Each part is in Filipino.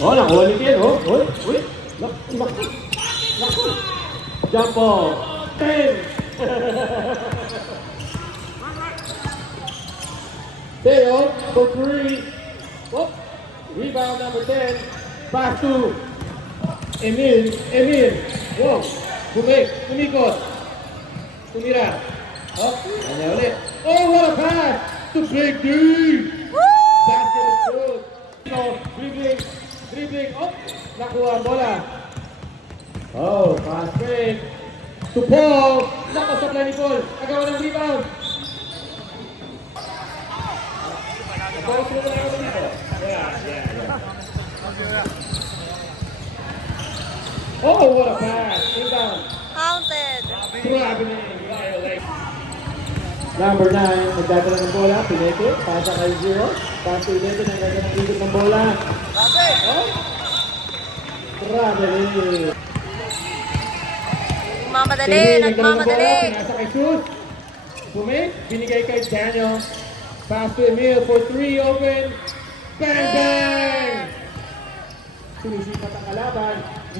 Oh, nakuha ni Ken, oh. Uy. Naku. Jump ball. 10. Teo for 3. Oh. Rebound number 10. Pass to Emil. Wow. Kumikot. Tumira. Oh, kanya ulit. Oh, what a pass to Big D. Basket is good. No, dribbling. Oh, nakuha ang bola. Oh, pass break. To Paul. Nakasapla ni Paul. Nagawa ng rebound. Oh, what a pass. Rebound. Counted. Number 9, nagdadala ng bola. Pineke. Pasa kay 0. Pass to 11. Nagdadala ng ikot ng bola. Oh. Grabe. Nagmamadali. Pinasa kay Shoot. Binigay kay Daniel. Pass to Emil for 3. Open. Bang! Sinisipat ang kalaban.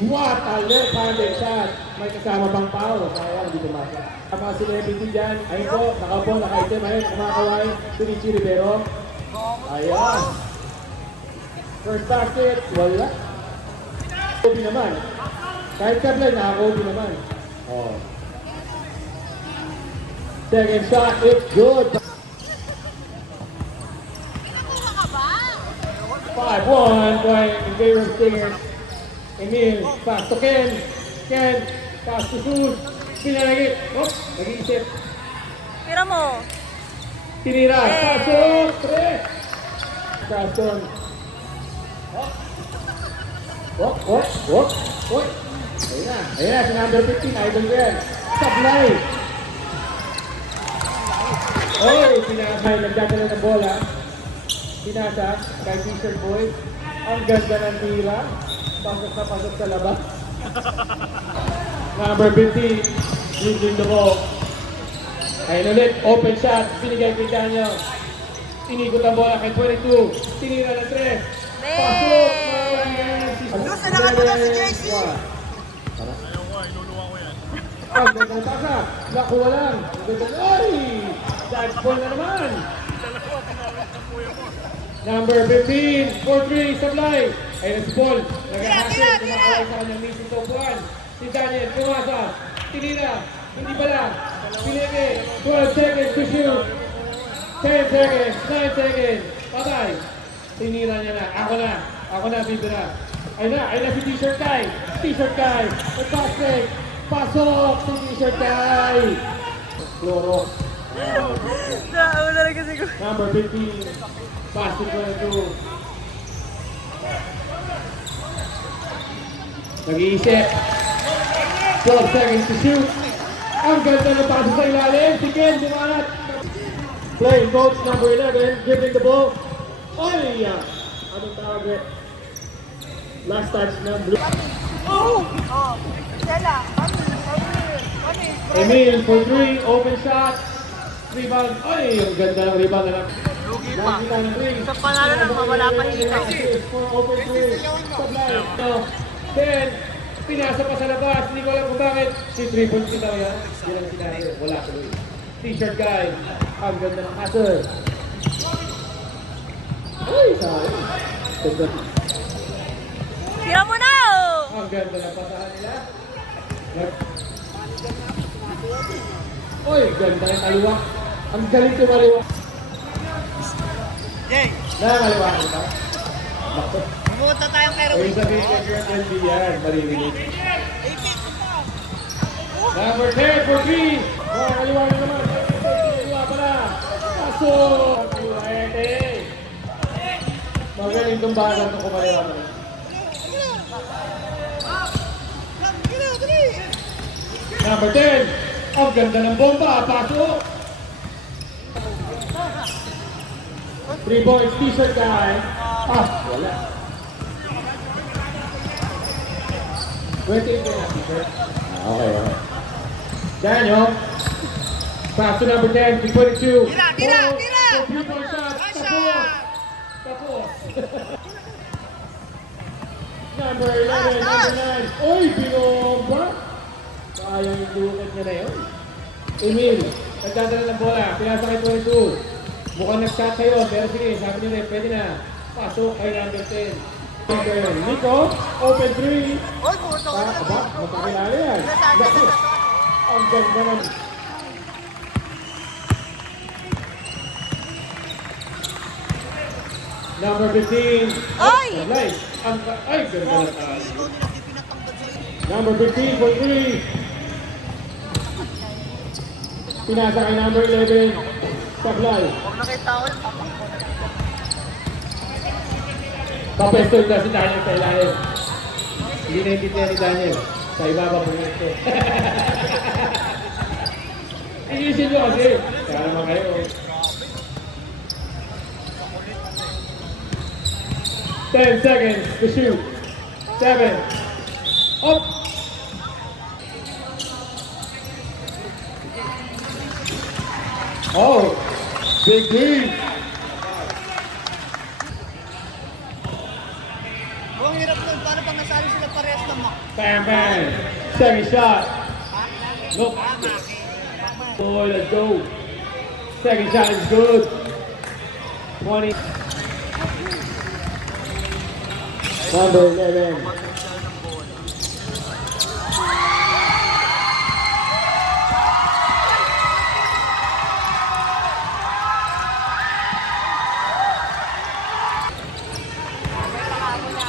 What a left-handed shot. May kasama pang foul. Kaya hindi tumasa. Mga celebrity dyan. Ayun po, naka-item. Ayun, kumakaway. Tunichi Rivero. Ayan. First basket. Wala. Kobe naman. Kahit kablay, naka-Kobe naman. Oh. Second shot. It's good. 5-1 going in favor of Stingers. Emil, pass to Ken. Pass to Sus. Pinalagit. Oh, nag-iisip. Tira mo. Tinira. Pasok. 3. Caston. Oh. Ayun na, si number 15. Idol yan. Sablay. Oy, pinasay. Nagdadala ng bola. Pinasa kay T-shirt boy. Ang ganda ng tira. Pasok sa labas. Number 15. Losing the ball. Ayun ulit. Open shot. Binigay kay Daniel. Tinigot ang bola kay 22. Tinira ng 3. Pasok. Lusa na ka na si JC. Ang ganda ng pasa. Nakuha lang. Ang ganda ng dodge ball na naman. Number 15, 4-3, sablay. Ayun si Paul. Nag-ahasip. Kumakaway sa kanyang missing top 1. Si Daniel, kumasa. Tinira. Hindi pala. Pinili. 12 seconds to shoot. 10 seconds. 9 seconds. Patay. Tinira niya na. Ako na, bibira. Ayun na si T-shirt guy. Nag-pass break. Pasok si T-shirt guy. Cloro. Talaga siguro. Number 15. Basket 22. Nag-iisip. 12 seconds to shoot. Ang ganda ng paso sa ilalim. Si Ken, dumanat. Play, coach number 11, giving the ball. Ay! Anong tawag eh? Last touch ng blue. Sela. Emil for 3, open shot. Rebound. Ay, ang ganda ng rebound na lang. Lugi pa. Sa panalo lang, mawala pa hitaw. For open 3. Sablay. Then, pinasa pa sa labas. Hindi ko alam kung bakit. Si 3 points kita yan. Hindi lang sinabi. Wala tuloy. T-shirt guy. Ang ganda ng answer. Ay, sayang. Ganda. Tira mo na! Ang ganda ng pasahan nila. Oy, ganda ng kaliwa. Ang galing tumaliwa. Jay, Nakakaliwa ka ba? Bakit? pumunta tayong kay Ay, Ruby. sabihin ka kaya LB yan. Maririnig. Number 10 for 3. Nakakaliwa na naman. Kaliwa pala. Kaso! Kaliwa magaling itong bagal kung kumaliwa na rin. Number 10. Ang ganda ng bomba. Pasok! 3 points, T-shirt guy. Wala. 28 na T-shirt. Okay. Daniel. Pass to number 10, 22. Tira! 3-point shot. Tapos. Number 11, number 9. Uy, binomba! Sayang yung dukot niya na yun. Emil, nagdadala ng bola. Pinasa kay 22. Mukhang nag-shot kayo. Pero sige, sabi niyo rin, pwede na. Pasok kay number 10. Nico, open 3. Oy, puto ka Aba, magkakilala yan. Naku, ang ganda ng... Number 15. Ay! Nice. Ay, ganda na tayo. Ikaw nila di pinatanggal sa'yo. Number 15 for 3. Pinasa kay number 11. Sablay. Huwag na kayo tawal, papakbo na. Papesto na si Daniel sa ilalim. Hindi naintindihan ni Daniel. Sa ibaba po ito. Iisin nyo kasi. Kaya naman kayo. Ten seconds to shoot. 7. Up. Oh, big lead. Ang hirap nun, paano pag nasali sila parehas ng mak? Bam, bam. Second shot. Nope. Boy, let's go. Second shot is good. 20. Number 11.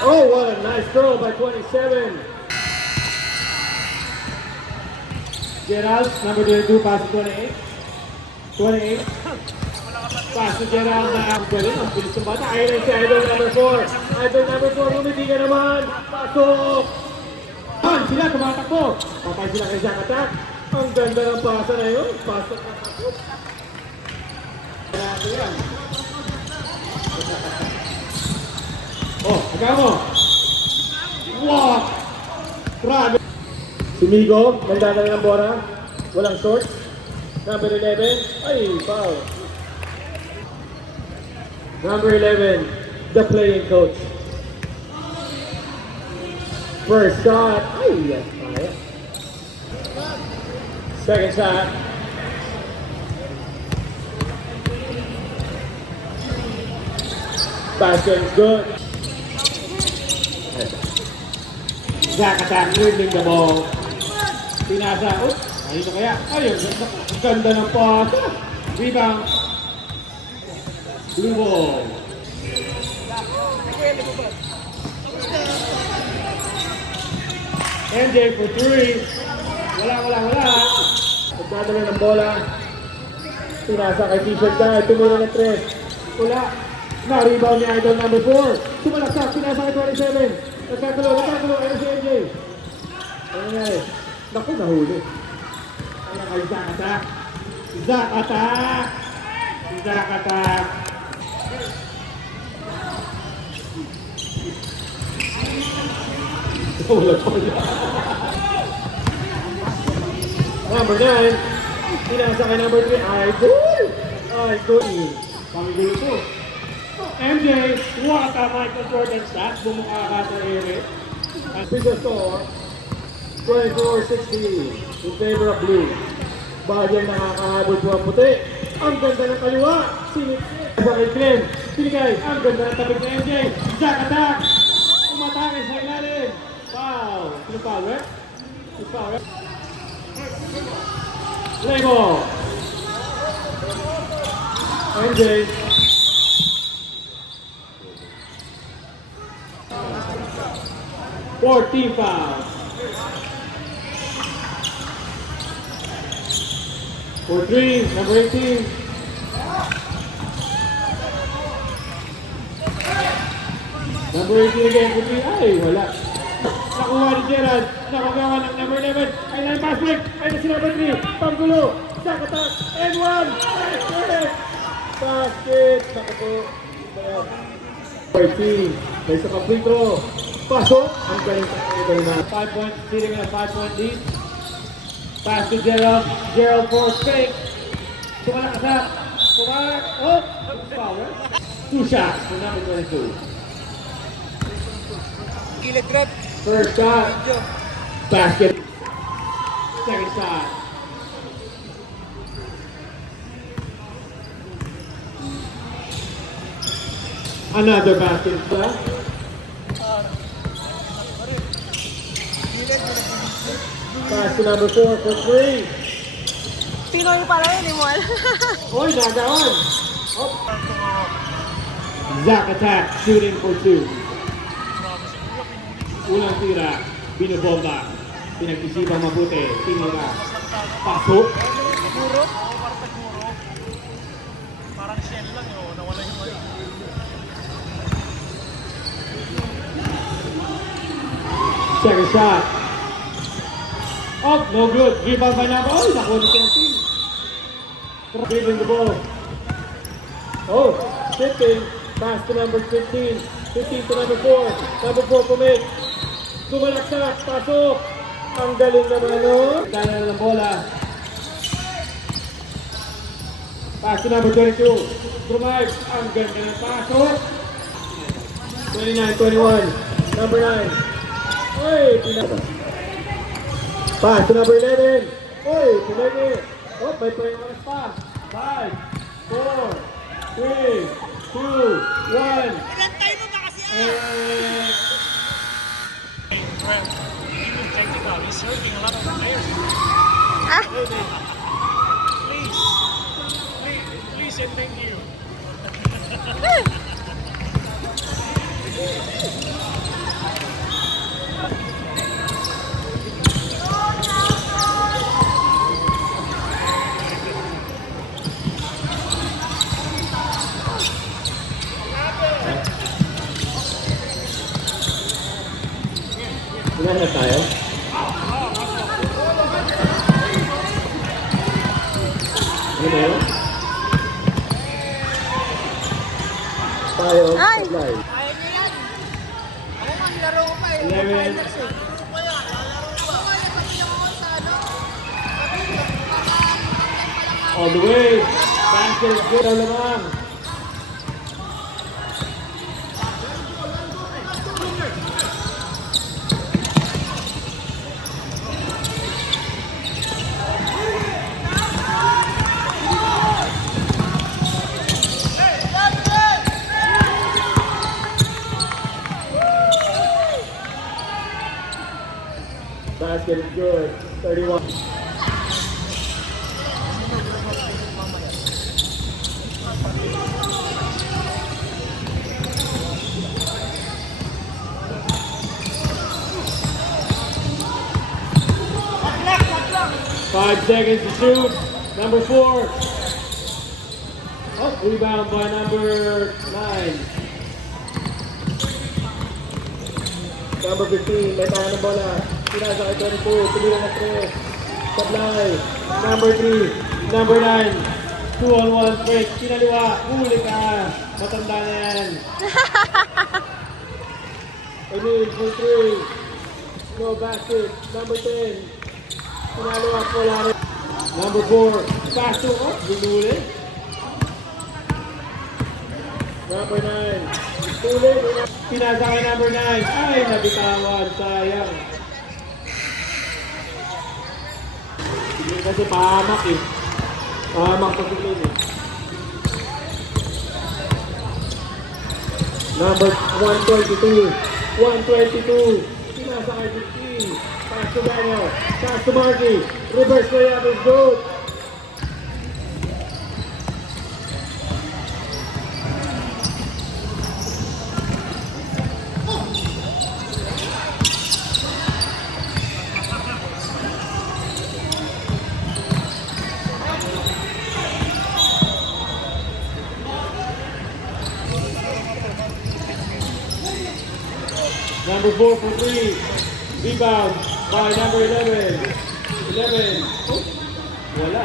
Oh, what a nice throw by 27. Gerald, number 22, pass to 28. 28. Pass to Gerald na ang galing. Ang bilis ng bata. Ayun si Idol number 4. Idol number 4, lumiti ka naman. Pasok. Sila tumatakbo. Papay sila kay Jack Attack. Ang ganda ng pasa na yun. Pasok na pasok. Grabe yan. Oh, agad mo. Wow! Grabe. Si Migo, nagdadala ng bola. Walang short. Number 11. Ay, foul. Number 11, the playing coach. First shot. Ay, yes, kaya. Second shot. Basket is good. Zach Attack dribbling the ball. Pinasa. Oh, ayun na kaya. Ayun, ang ganda ng pasa. Rebound. Blue ball. MJ for 3. Wala. Pagdadala ng bola. Pinasa kay T-shirt guy. Tumira ng 3. Wala. Na-rebound ni Idol number 4. Tumalaksak. Pinasa kay 27. Nagkagulo. Ayun si MJ. Ano nangyari? Naku, nahuli. Ayun kay Zach Attack. Zach Attack. Number 9, pinasa kay number 3, Idol. Panggulo to. MJ, what a Michael Jordan shot. Bumukha ka sa ere. At Pizza Store, 24-60 in favor of blue. Bahagyang nakakahabol po ang puti. Ang ganda ng kaliwa. Sinipit. Sa kay Glenn. Sinigay. Ang ganda ng tabig ng MJ. Jack Attack. Umatake sa ilalim. Foul. Sino foul, right? Sino foul, right? Play ball. MJ. Team fouls. For 3, number 18. Number 18 again for 3. Ay, wala. Nakuha ni Gerald. Nakagawa ng number 11. Ay, line pass break. Ay, na si number 3. Panggulo. Jack Attack. And 1. Basket. Naku po. 14. May isa pang free throw. Pasok. Ang galing na. 5 points. Sitting in a 5-point lead. Pass to Gerald. Gerald for fake. Tumalakasak. Tumalak. Oh! Foul, right? 2 shots for number 22. gilid rep. First shot. Medyo. Basket. Second shot. Another basket shot. Pass to number 4 for 3. Pinoy pala yun, di mo alam. Oy, nagawan. Oh. Zach attack, shooting for 2. Unang tira, binobomba. Pinag-isipang mabuti, tinira. Pasok. Siguro? Oo, parang siguro. Parang shell lang yun. Nawala yung wala. Second shot. Oh, no good. Rebound by number. Oh, nakuha ni Kelvin. Dribbling the ball. Oh, shifting. Pass to number 15. 15 to number 4. Number 4 commit. Tumalaksak. Pasok. Ang galing naman, no? Dala na ng bola. Pass to number 22. Drive. Ang ganda ng pasok. 29-21. Number 9. Oy, pinaka. Pass to number 11. Oy, pinagi. Oh, may oras pa. 5, 4, 3, 2, 1. Ilan tayo mo ba kasi And... technical, he's serving a lot of players. Ah. Please and thank you. Ilan na tayo? Ano na yun? Tayo, Ay! supply. Kaya niya yan. Ako nga, laro ko pa eh. 11. All the way. Basket is good on lamang. Basket is good. 31. Five seconds to shoot. Number 4. Oh, rebound by number 9. Number 15, may tayo ng bola. Pinasa kay 22, tumira na 3. Supply. Number 3, number 9. 2-on-1 break. Kinaliwa, huli ka. Matanda na yan. Emil for 3. No basket. Number 10. Kinaliwa, wala rin. Number 4, pass to up. Binuli. Number 9. Tuloy. Pinasa kay number 9. Ay, nabitawan. Sayang. Hindi kasi pahamak eh. Pahamak sa tulin eh. Number 122. 122. Pinasa kay 15. Pass to Daniel. Pass to Marky. Reverse layup is good. Number 4 for 3. Rebound by number 11. 11. Oh, wala.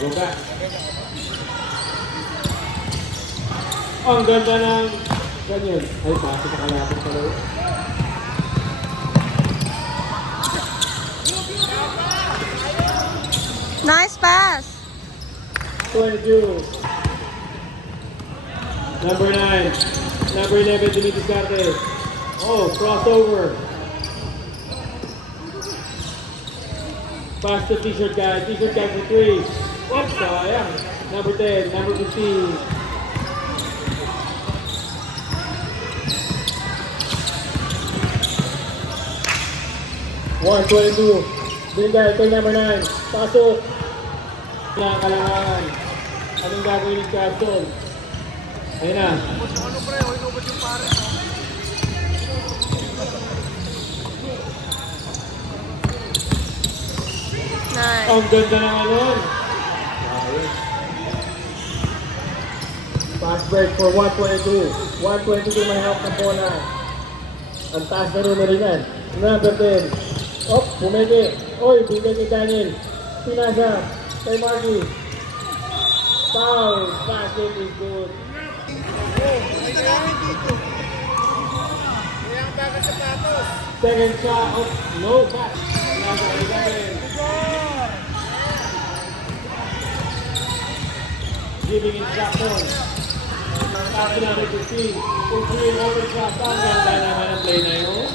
Go back. Ang ganda ng ganyan. Ay, pasok sa kalapit pala. Nice pass. 22. Number 9. Number 11, Dimitri Carte. Oh, crossover. Pass the t-shirt guy. T-shirt guy for 3. Oops, sayang. Number 10, number 15. One 22. Binigay kay number 9. Pasok. Kailangan. Anong gagawin ni Carson? Ayun na. Ubus yung ano pre, o inubos yung pare. No? Nice. Ang ganda naman nun. Fast break for 122. 122 may help na po na. Ang taas na numero yan. Number 10. Oh, pumeke. Oy, bigay kay Daniel. Pinasa. Kay Margie. Foul. Basket is good. Second shot. Oh, no pass. Pinasa kay Daniel. Giving instruction. Tapos na rin 15. Kung 3 overshot, ang ganda naman ang play na yun.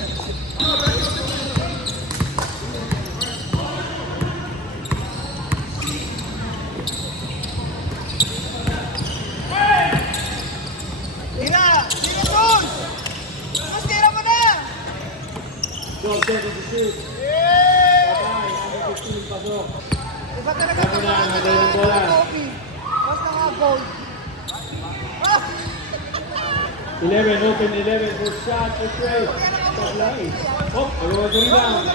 Job 7 to shoot. Patay, number 15 pasok. Dami na, nagay ng bola. Basta nga gold. 11, open 11 for shot for Trey. Supply. Oh, agawa sa rebound.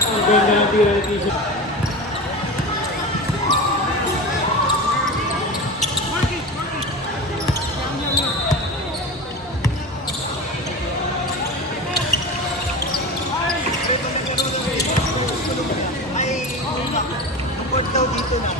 Ang ganda ng tira ni Tisha. Report daw dito na.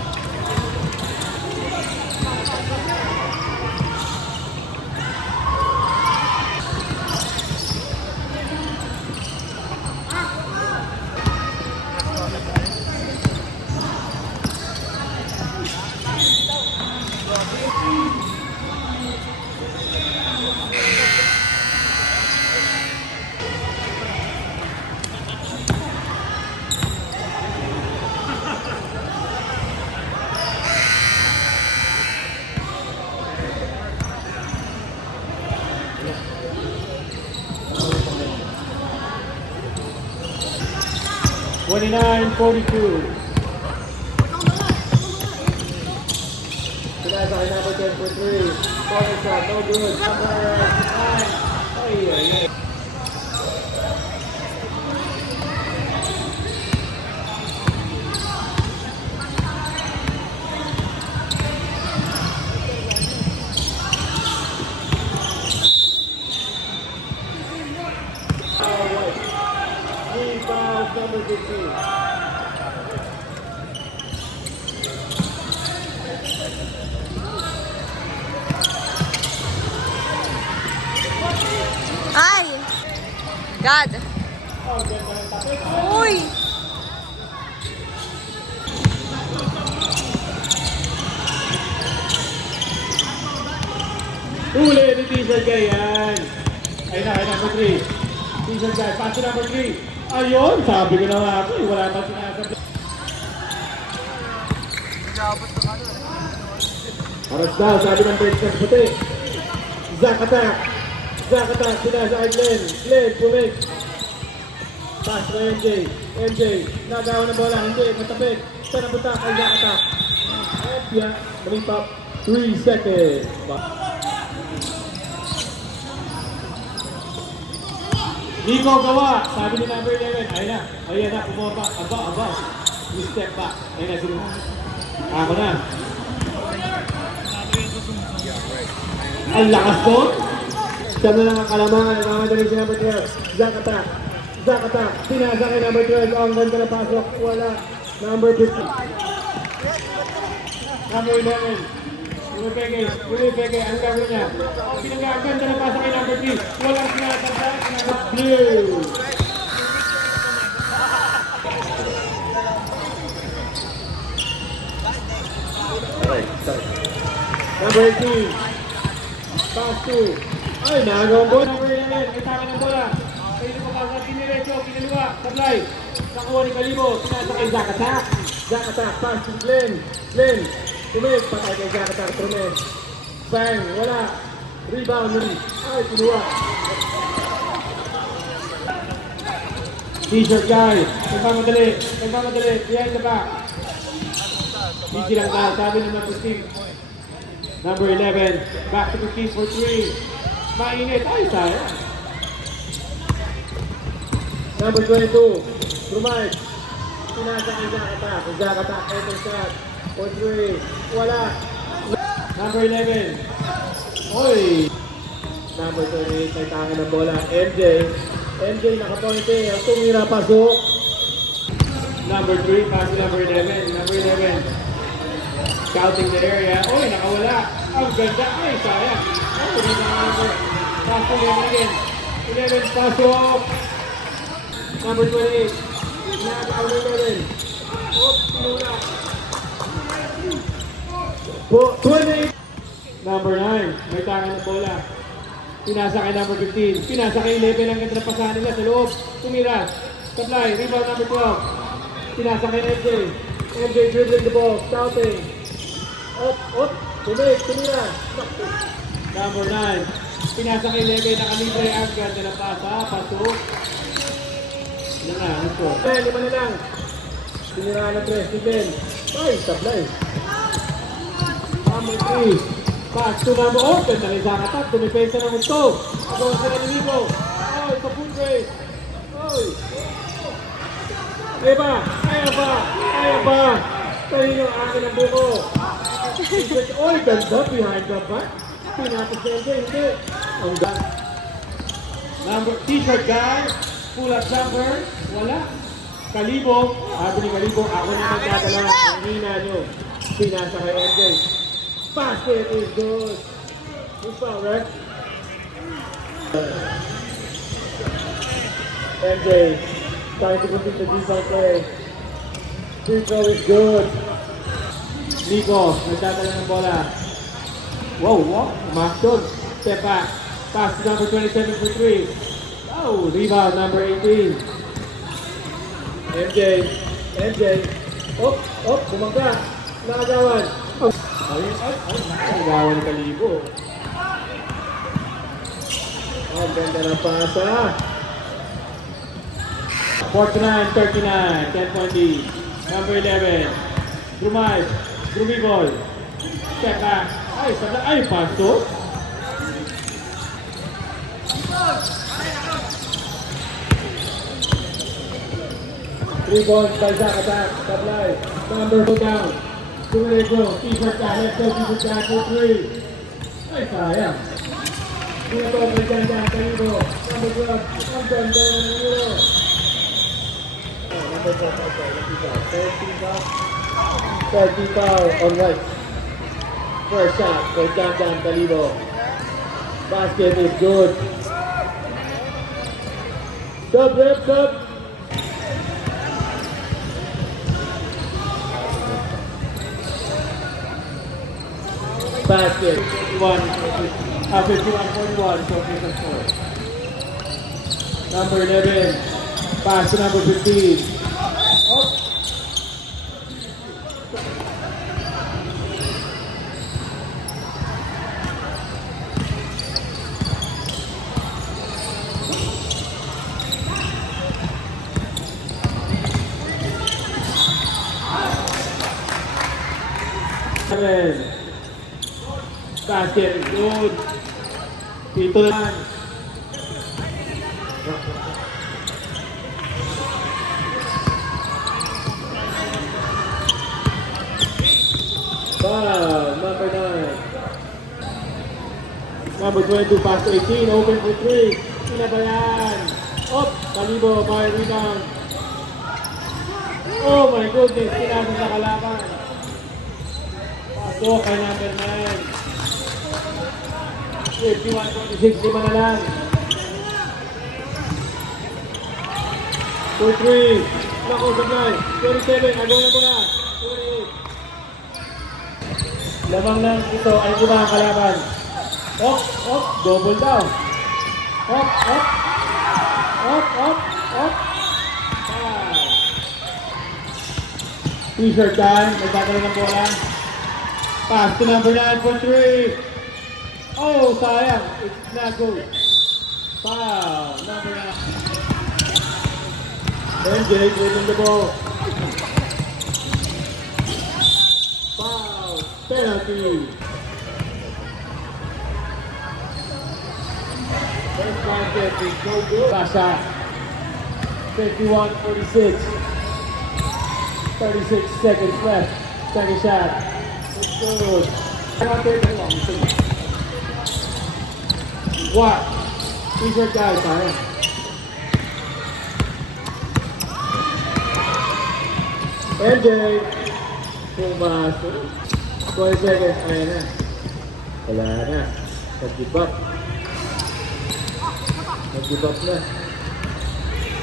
Twenty-nine, 42. Pinasa kay number 10 for 3. Corner shot, no good. Number 9. Ay, ay, ay. Three fouls, number 15. Ay! God! Ang ganda ng tapos. Uy! Huli ni T-shirt guy yan. Ayun na, number 3. T-shirt guy, pass to number 3. Ayun, sabi ko na nga ako, wala pa sinasabi. Nag-aabot ng ano eh. Oras daw, sabi ng break ng puti. Zach attack. Zach attack, sinasa kay Glenn. Glenn, pumig. Pass to MJ. MJ, nagawa na bola, hindi, matapit. Saan ang punta kay Zach attack? Opya, malipap. 3 seconds. Nico gawa, sabi ni number 11. Ayun na, ayun na, bumaba, aba. You step back. Ayun na, sino. Ako na. Ang lakas doon. Siya na lang ang kalamangan. Nakamadali si number 12. Zach attack. Pinasa kay number 12. Ang ganda na pasok. Wala. Number 15. Number 11. Umipeke. Ang gagawin niya. Ang ganda na pasok kay number 3. Walang sinasabay. Number blue. Number 18. Pass to. Ay, nagawa ang bola. Number 11. May tama ng bola. Pwede mo pa sa pinirecho, pinaliwa. Sablay. Nakuha ni Kalibo. Sinasa kay Zack Attack. Zack Attack. Pass to Glenn. Glenn. Tumig. Patay kay Zack Attack. Tumig. Bang. Wala. Rebound. Ay, pinuha. T-shirt guy. Nagmamadali. Nagmamadali. Behind the back. Easy lang na. Sabi ng number 15. Number 11. Back to 15 for 3. Mainit. Ay, sayang. Number 22. Rumay. Pinasa kay Zack Attack. Zack Attack. Open shot. For 3. Wala. Number 11. Oy. Number 28. May tangan ng bola. MJ. MJ nakapointe. Ang tumira pasok. Number 3. Pass to number 11. Number 11. Scouting the area. Oy, nakawala. Ang ganda. Ay, sayang. Ay, hindi na number. Pass to 11 again. 11. Pasok. Number 28. Number 11. Oops, pinula. 28. Number 9. May tangan ng bola. Pinasa kay number 15. Pinasa kay 11 ang ganda na pasahan nila sa loob. Tumira. Supply. Rebound number 12. Pinasa kay MJ. MJ dribbling the ball. Scouting. Up. Tumira. Number 9. Pinasa kay 11. Nakalibre ang ganda na pasa. Pasok. Yan na. Ito. 10. 5 na lang. Tumira na 3. 10. Ay, supply. Number 3. Pass to number 8. Ganda rin sa katak. Tumipensa ng ito. Agawa sila ni Libo. Ay, sa full grade. Ay. Kaya ba? Kaya ba? Kaya yung akin ang buko. Oy, ganda behind the back. Pinapasente, hindi. Ang ganda. Number, t-shirt guy. Pull up jumper. Wala. Kalibo. Sabi ni Kalibo, ako na magdadala. Ang hina nyo. Pinasa kay MJ. Basket is good. Who's foul, right? MJ trying to complete the defense play. Free throw is good. Nico, nagdadala ng bola. Wow. Umaksyon. Step back. Pass to number 27 for 3. Oh, rebound number 18. MJ. Bumangga. Nakagawan. Ay, nagawa ni Kalibo. Ang ganda ng pasa. 49-39, 10-point lead. Number 11, Drumay, Drumigol. Step back. Ay, pasok. Three balls by Zack Attack. Supply. Number 2 down. Dumigo, t-shirt ka, left toe, t-shirt ka, for 3. Ay, sayang. Dito, may ganda, Kalibo. Number 12, ang ganda ng Euro. Number 12, third foul on right. First shot for Jan Kalibo. Basket is good. Sub. Basket. 51-41, so it's a score. Number 11. Pass to number 15. Oh. Basket is good. Dito lang. Foul, number 9. Number 22, pass to 18, open for 3. Pinabayan. Up, Kalibo, by rebound. Oh my goodness, pinasa sa kalaban. Pasok kay number 9. 51-26, 5 na lang. For 3. Naku, supply. 27, agaw na bola. 28. Lamang lang ito ay ibang kalaban. Up, up, double down. Up, up. Up, up, up. Five. T-shirt time. Nagkakaroon ng bola. Pass to number 9 for 3. Oh, sayang. It's not good. Foul. Number 9. MJ winning the ball. Foul. Penalty. First basket is no good. Last shot. 51-46. 36 seconds left. Second shot. It's good. What? T-shirt guys, sayang. MJ. Pumasok. 20 seconds. Ayan na. Wala na. Nag-give up. Nag-give up na.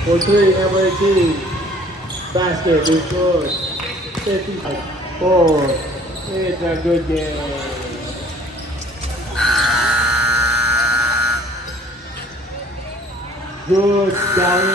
For 3, number 2. Basket is good. 55-4. It's a good game. Good down.